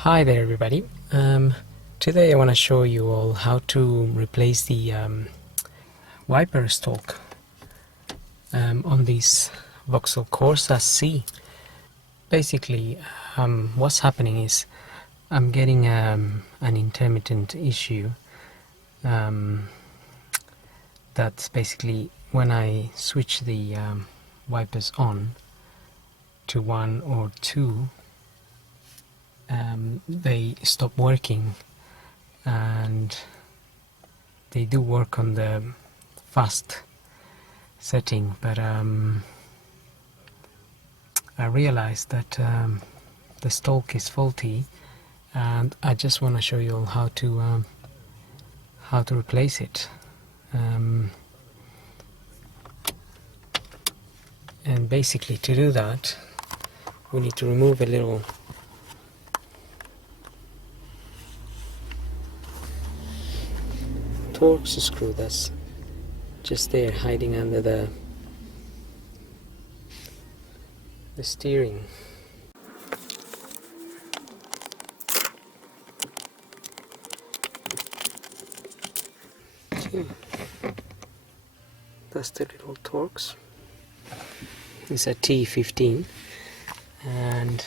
Hi there everybody. Today I want to show you all how to replace the wiper stalk on this Vauxhall Corsa C. Basically what's happening is I'm getting an intermittent issue that's basically when I switch the wipers on to 1 or 2 they stop working, and they do work on the fast setting, but I realized that the stalk is faulty, and I just want to show you all how to replace it. And basically to do that we need to remove a little Torx screw that's just there hiding under the steering. That's the little Torx. It's a T15, and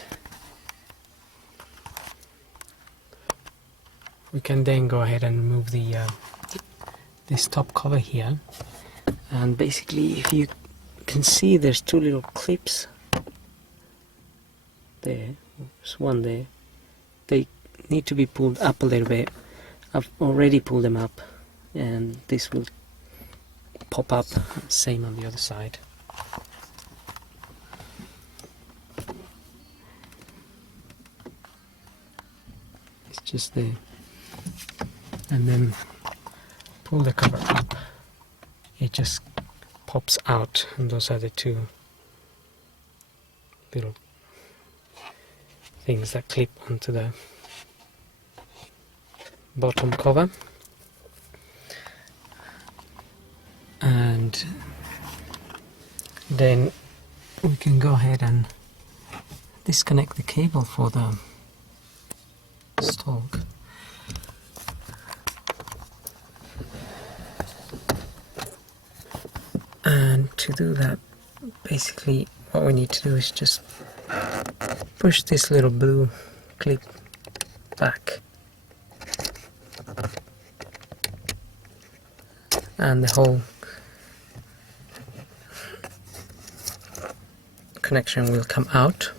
we can then go ahead and remove the this top cover here, and basically if you can see there's two little clips there, there's one there, they need to be pulled up a little bit. I've already pulled them up, and this will pop up, same on the other side. It's just there, and then pull the cover up, it just pops out, and those are the two little things that clip onto the bottom cover. And then we can go ahead and disconnect the cable for the stalk. And to do that, basically what we need to do is just push this little blue clip back, and the whole connection will come out.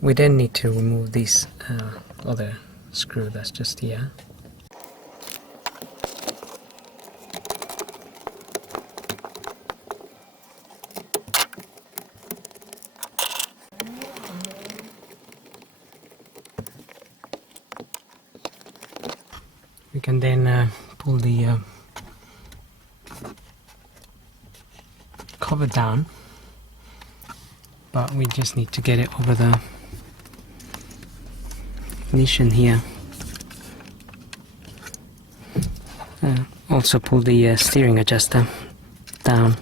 We then need to remove this other screw that's just here. We can then pull the cover down, but we just need to get it over the ignition here. Also pull the steering adjuster down,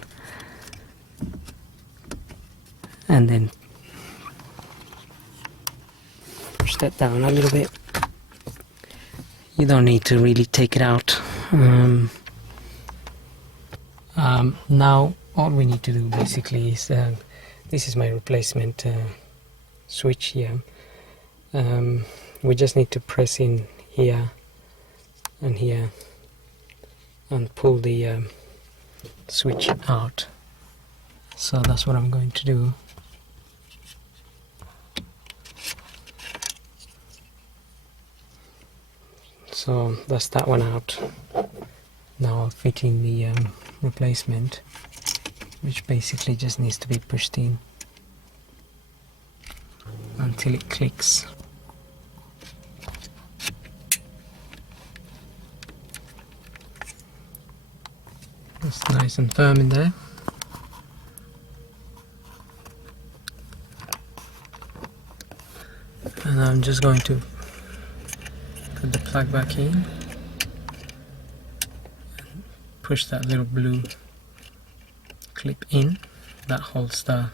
and then push that down a little bit. You don't need to really take it out. Now all we need to do basically is, this is my replacement switch here. We just need to press in here and here and pull the switch out. So that's what I'm going to do. So that's that one out. Now I'll fit in the replacement, which basically just needs to be pushed in until it clicks. It's nice and firm in there. And I'm just going to put the plug back in, push that little blue clip in that holds the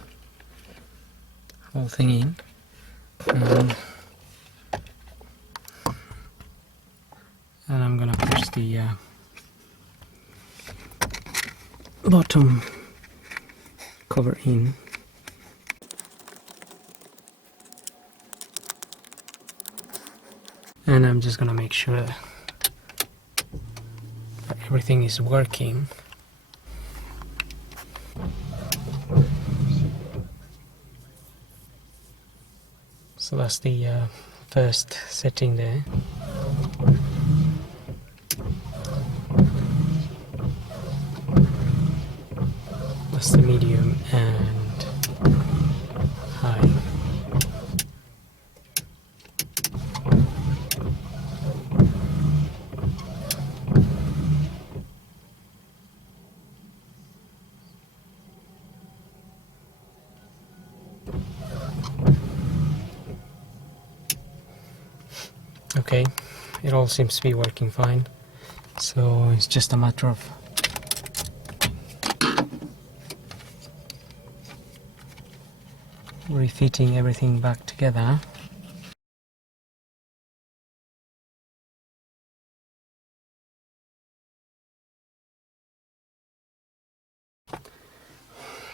whole thing in, and I'm gonna push the bottom cover in. And I'm just gonna make sure that everything is working. So that's the first setting there. That's the medium and high. Okay, it all seems to be working fine, so it's just a matter of refitting everything back together.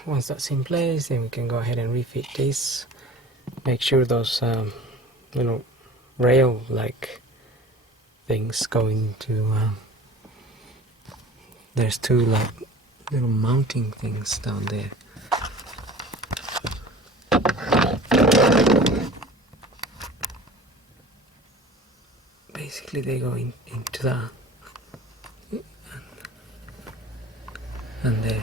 Once that's in place, then we can go ahead and refit this. Make sure those rail like things going to there's two like little mounting things down there. Basically they go into that and there.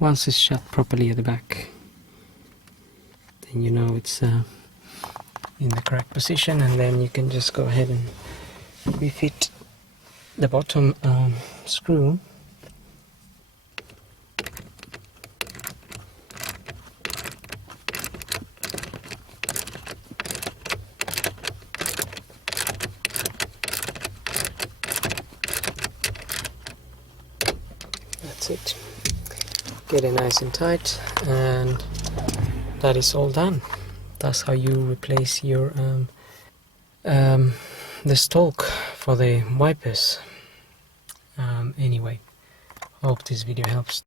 Once it's shut properly at the back, then you know it's in the correct position, and then you can just go ahead and refit the bottom screw. That's it. Get it nice and tight, and that is all done. That's how you replace your the stalk for the wipers. Anyway, hope this video helps.